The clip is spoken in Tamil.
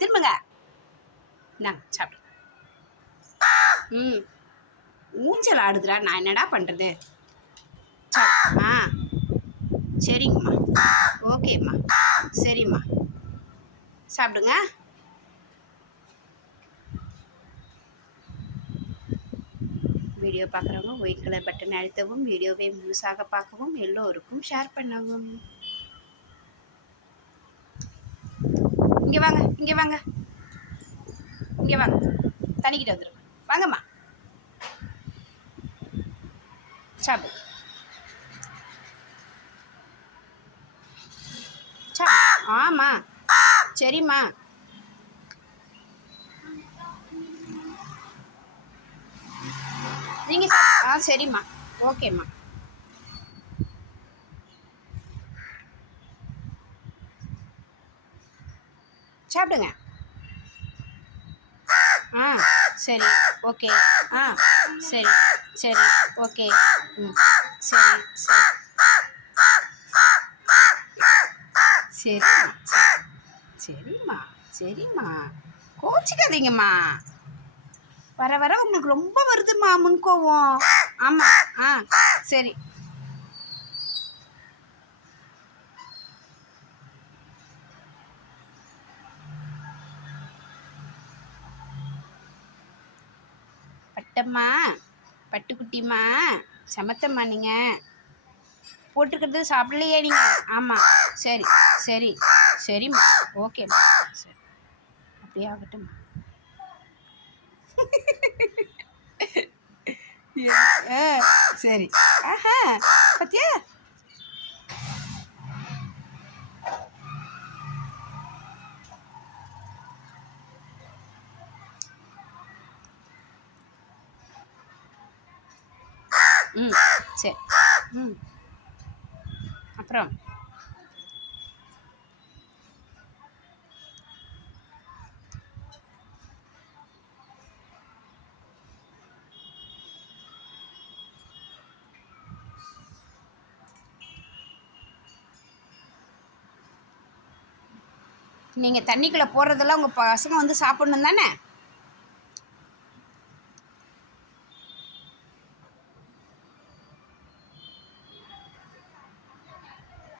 திரும்புங்க. நான் சாப்பிடு. ம். ஊஞ்சல் ஆடுதுடா நான் என்னடா பண்ணுறது ஆ. சரிங்கம்மா. ஓகேம்மா. சரிம்மா. சாப்பிடுங்க. வீடியோ பார்க்குறவங்க ஒயிட் கலர் பட்டன் அழுத்தவும் வீடியோவை முழுசாக பார்க்கவும் எல்லோருக்கும் ஷேர் பண்ணவும். இங்கே வாங்க இங்கே வாங்க. இங்கே வாங்க. தண்ணிக்கிட்ட வந்துடுங்க வாங்கம்மா. சாப்பிடு. ஆமா. சரிம்மா. நீங்கள் ஆ சரிம்மா. ஓகேம்மா. சாப்பிடுங்க. ஆ சரி ஓகே. ஆ சரி சரி ஓகே. ம் சரி சரி. சரிம்மா சரிம்மா சரிம்மா. கோச்சிக்காதீங்கம்மா. வர வர உங்களுக்கு ரொம்ப வருதுமா முன்கோவம். ஆமாம் ஆ சரி. பட்டம்மா பட்டுக்குட்டிம்மா சமத்தம்மா நீங்கள் போட்டிருக்கிறது சாப்பிடலையே நீங்கள் ஆமாம் சரி சரி சரிம்மா. ஓகேம்மா. சரி. அப்படியே ஆகட்டும் சரி. ஆஹா பத்தியா? ம் சரி. ம். அப்புறம்? நீங்கள் தண்ணிக்குள்ளே போடுறதெல்லாம் உங்கள் பசங்க வந்து சாப்பிடணும் தானே?